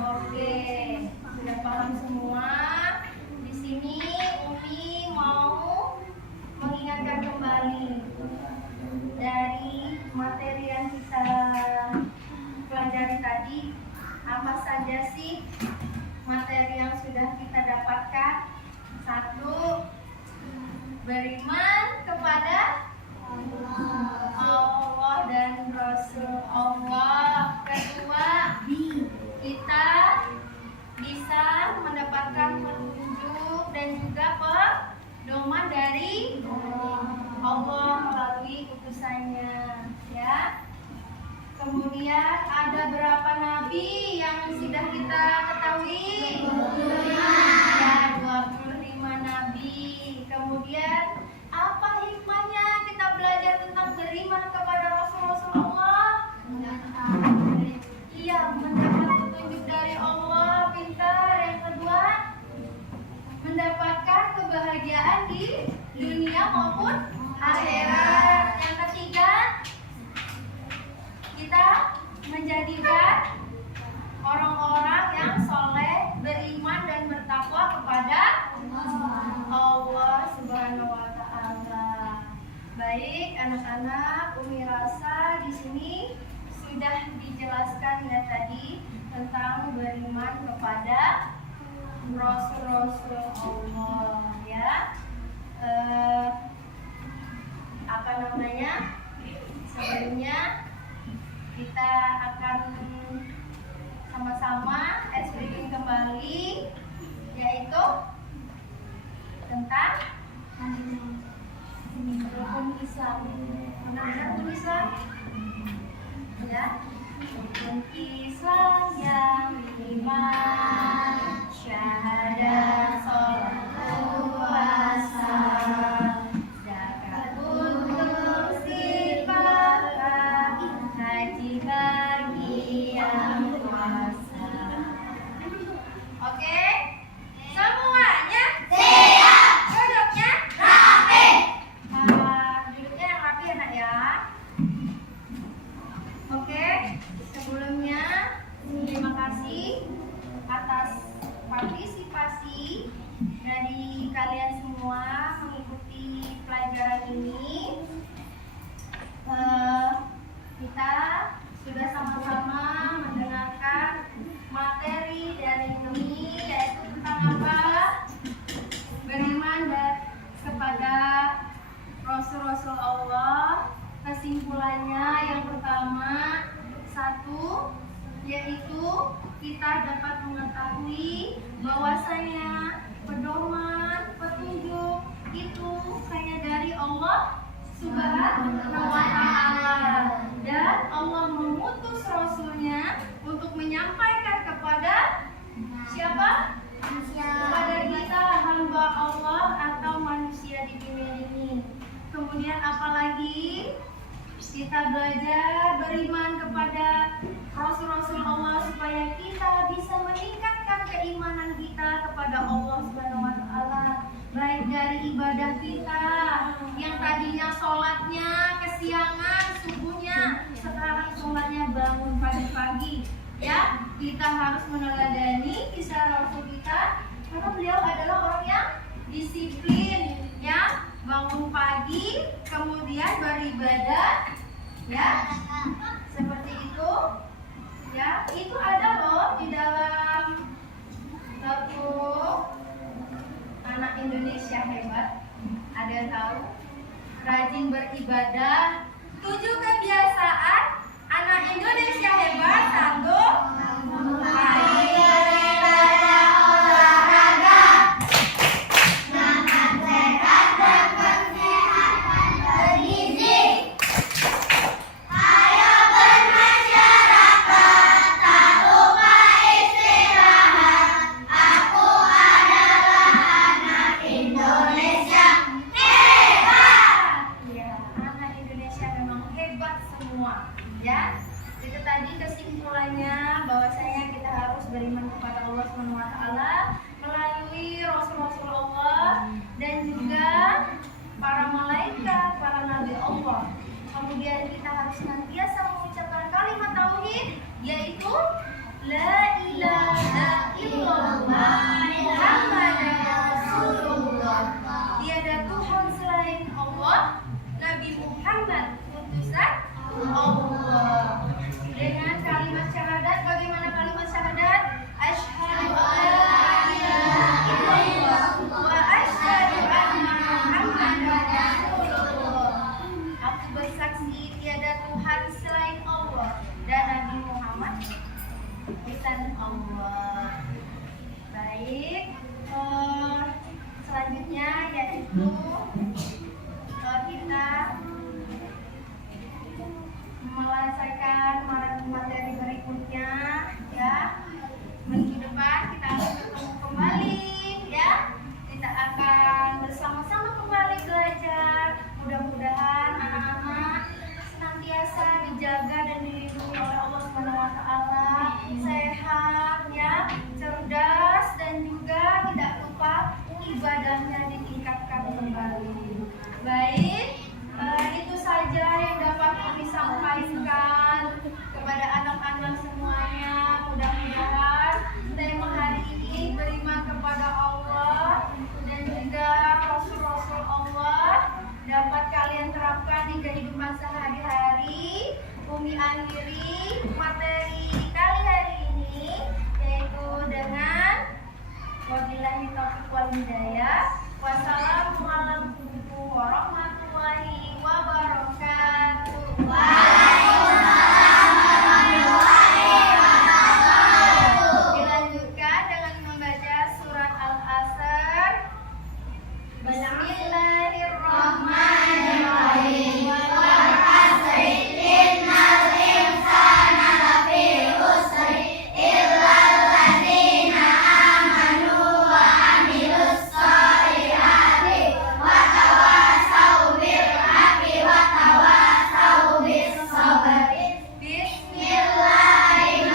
Oke, sudah paham semua. Di sini Umi mau mengingatkan kembali dari materi yang kita pelajari tadi. Apa saja sih materi yang sudah kita dapatkan? 1. Beriman kepada Allah dan Rasul Allah. 2. Kita bisa mendapatkan petunjuk dan juga pedoman dari Allah melalui utusannya, ya. Kemudian ada berapa nabi yang sudah kita ketahui? Ya, 25 nabi. Kemudian apa hikmahnya kita belajar tentang beriman kepada Rasul Allah? Iya, mendapat petunjuk dari Allah, pintar. Yang kedua, mendapatkan kebahagiaan di dunia maupun akhirat. Yang ketiga, kita menjadikan orang-orang yang soleh, beriman dan bertakwa kepada Allah Subhanahu wa Ta'ala. Baik, anak-anak, Umi rasa di sini sudah dijelaskan ya tadi tentang beriman kepada Rasul Allah, ya. Sebelumnya kita akan sama-sama explaining kembali, yaitu tentang rukun Islam. Benar-benar rukun Islam, ya. Rukun Islam yang iman, syahadat, sholat, puasa, zakat, untuk sipakat, haji bagi yang puasa. Oke, semuanya siap. Duduknya rapi. Duduknya yang rapi ya nak ya. Oke, sebelumnya terima kasih atas partisipasi dari kalian semua mengikuti pelajaran ini. Kita sudah sama-sama mendengarkan materi dari Umi, yaitu tentang apa? Beriman kepada Rasul-Rasul Allah. Kesimpulannya yang pertama, 1, yaitu kita dapat mengetahui bahwasanya pedoman, petunjuk itu hanya dari Allah Subhanahu wa Ta'ala, dan Allah mengutus Rasulnya untuk menyampaikan kepada siapa? Kepada kita, hamba Allah atau manusia di dunia ini. Kemudian apalagi? Kita belajar beriman kepada Rasul-Rasul Allah supaya kita bisa meningkatkan keimanan kita kepada Allah Subhanahu wa Ta'ala, baik dari ibadah kita yang tadinya sholatnya kesiangan subuhnya, sekarang sholatnya bangun pagi-pagi, ya. kita harus meneladani kisah Rasul kita karena beliau adalah orang yang disiplin, ya, bangun pagi, kemudian beribadah, ya, seperti itu, ya. Itu ada loh di dalam satu anak Indonesia hebat. Ada yang tahu? Rajin beribadah, 7 kebiasaan anak Indonesia hebat. 1, rajin beribadah, olahraga, makan sehat dan kesehatan bergizi. Ayo bermasyarakat, tak lupa istirahat. Aku adalah anak Indonesia hebat. Ya, anak Indonesia memang hebat semua, ya. Itu tadi kesimpulannya bahwasanya kita harus beriman kepada Allah SWT melalui Rasul-Rasul Allah dan juga para malaikat, para nabi Allah. Kemudian kita harus senantiasa mengucapkan kalimat tauhid, yaitu la ilaha illallah Muhammadar Rasulullah. Tiada Tuhan selain Allah, Nabi Muhammad utusan Allah. Dengan kalimat syahadat, bagaimana kalimat syahadat? Asyhadu an la ilaha illallah wa asyhadu anna Muhammadar Rasulullah. Aku bersaksi tiada Tuhan selain Allah dan Nabi Muhammad utusan Allah. Baik, selanjutnya yaitu kita menyelesaikan materi berikutnya, ya. Minggu depan kita akan bertemu kembali, ya. Kita akan bersama-sama kembali belajar. Mudah-mudahan anak-anak senantiasa dijaga dan dilindungi oleh Allah SWT, sehat, ya, cerdas, dan juga tidak lupa ibadahnya ditingkatkan kembali. Baik, itu saja yang dapat kami sampaikan kepada anak-anak semuanya. Mudah-mudahan tema hari ini beriman kepada Allah dan juga Rasul-Rasul Allah dapat kalian terapkan di kehidupan sehari-hari. Umi akhiri materi kali hari ini yaitu dengan wabillahi taufiq wal hidayah. Wassalamualaikum warahmatullahi wabarakatuh. Waalaikumsalam warahmatullahi wabarakatuh. Dilanjutkan dengan membaca surat Al-Asr. Bismillahirrahmanirrahim. Wal 'asri innal insana lafi khusr illa alladzina amanu wa 'amilus shalihati wa tawassaw bil haqqi wa tawassaw bis sabr. Bismillahirrahmanirrahim.